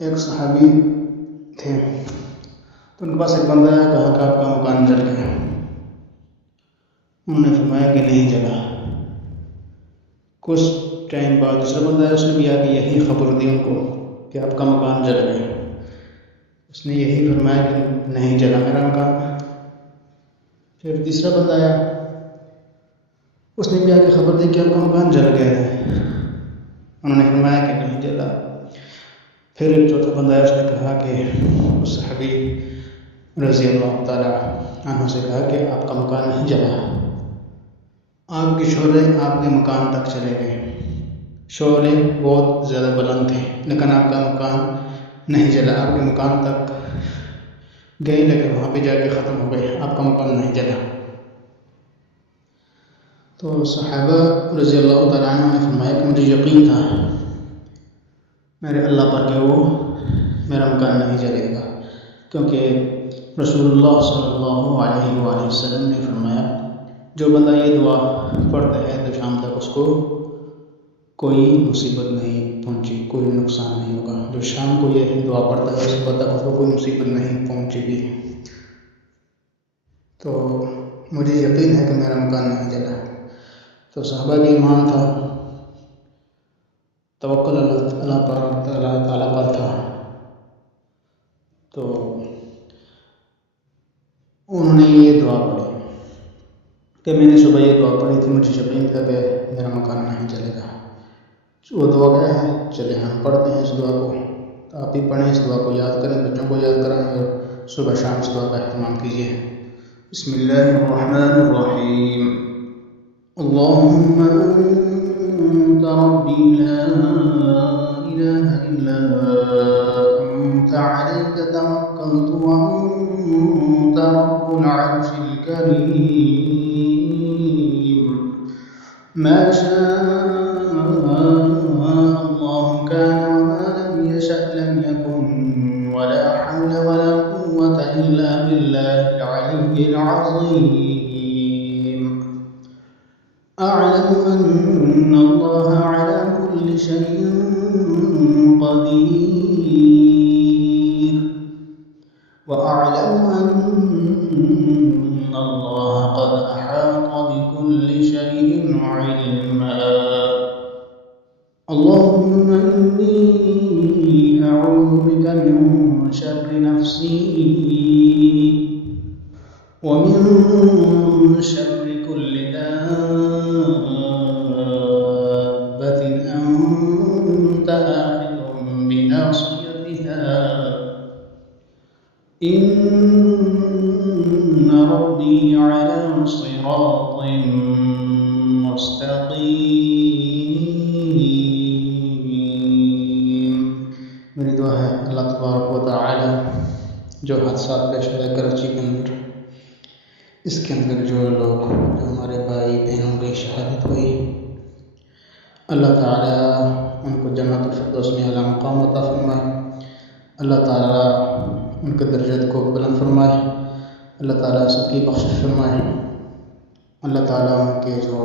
ایک صحابی تھے تو ان کے پاس ایک بندہ آیا، کہا کہ آپ کا مکان جل گیا۔ انہوں نے فرمایا کہ نہیں جلا۔ کچھ ٹائم بعد دوسرا بندہ آیا، اس نے بھی آ کے یہی خبر دی ان کو کہ آپ کا مکان جل گیا۔ اس نے یہی فرمایا کہ نہیں جلا میرا مکان۔ پھر تیسرا بندہ آیا، اس نے بھی آ کے خبر دی کہ آپ کا مکان جل گیا ہے۔ انہوں نے فرمایا کہ نہیں جلا۔ پھر ایک چوتھا بندہ آیا، اس نے کہا کہ اس صحابی رضی اللہ تعالیٰ عنہ سے کہا کہ آپ کا مکان نہیں جلا، آپ کے شعلے آپ کے مکان تک چلے گئے، شعلے بہت زیادہ بلند تھے لیکن آپ کا مکان نہیں جلا، آپ کے مکان تک گئے لیکن وہاں پہ جا کے ختم ہو گئے، آپ کا مکان نہیں جلا۔ تو صحابہ رضی اللہ تعالیٰ عنہ نے فرمایا کہ مجھے یقین تھا میرے اللہ پر کہ وہ میرا مکان نہیں جلے گا، کیونکہ رسول اللہ صلی اللہ علیہ وآلہ وسلم نے فرمایا جو بندہ یہ دعا پڑھتا ہے تو شام تک اس کو کوئی مصیبت نہیں پہنچی، کوئی نقصان نہیں ہوگا۔ جو شام کو یہ دعا پڑھتا ہے صبح تک اس کو کوئی مصیبت نہیں پہنچے گی۔ تو مجھے یقین ہے کہ میرا مکان نہیں جلا۔ تو صحابہ کا ایمان تھا، توکل اللہ تعالیٰ پر تھا، تو انہوں نے یہ دعا پڑھی کہ میں نے صبح یہ دعا پڑھی تھی، مجھے یقین تھا کہ میرا مکان نہیں چلے گا۔ وہ دعا کیا ہے؟ چلے ہم پڑھتے ہیں اس دعا کو، تو آپ بھی پڑھیں، اس دعا کو یاد کریں، بچوں کو یاد کریں اور صبح شام اس دعا کا اہتمام کیجیے۔ بسم اللہ الرحمن الرحیم۔ اللہم انت ربی لا الہ الا انت علیک توکلت وانت رب العرش الکریم، ما شاء اللہ کان وما لم یشأ لم یکن ولا حول ولا قوة الا باللہ العلی العظیم۔ اعلم ان اللہ علی کل شیء قدیر واعلم ان اللہ قد احاط بكل شيء علما۔ اللهم إني أعوذ بك من شر نفسي ومن شر كل دابة أنت آخذ بناصيتها إن ربي على صراط مستقيم۔ میری دعا ہے اللہ تبارک و تعالی جو حادثات پیش ہوئے کراچی کے اندر، اس کے اندر جو لوگ جو ہمارے بھائی بہنوں کی شہادت ہوئی، اللہ تعالیٰ ان کو جنت الفردوس میں اعلیٰ مقام عطا فرمائے، اللہ تعالیٰ ان کے درجات کو بلند فرمائے، اللہ تعالیٰ سب کی بخشش فرمائے، اللہ تعالیٰ ان کے جو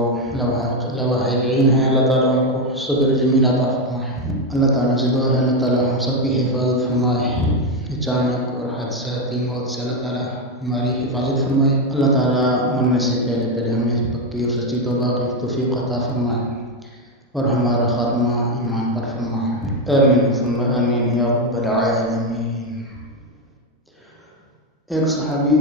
لواحقین ہیں اللہ تعالیٰ ان کو صبر جمیل عطا فرمائے۔ اللہ تعالیٰ سے دعا ہے اللہ تعالیٰ ہم سب کی حفاظت فرمائے، اچانک اور حادثاتی موت سے اللہ تعالیٰ ہماری حفاظت فرمائے، اللہ تعالیٰ مرنے سے پہلے ہمیں پکی اور سچی توبہ کی توفیق عطا فرمائے اور ہمارا خاتمہ ایمان پر فرمائے، آمین ثم آمین یا رب العالمین۔ ایک صحابی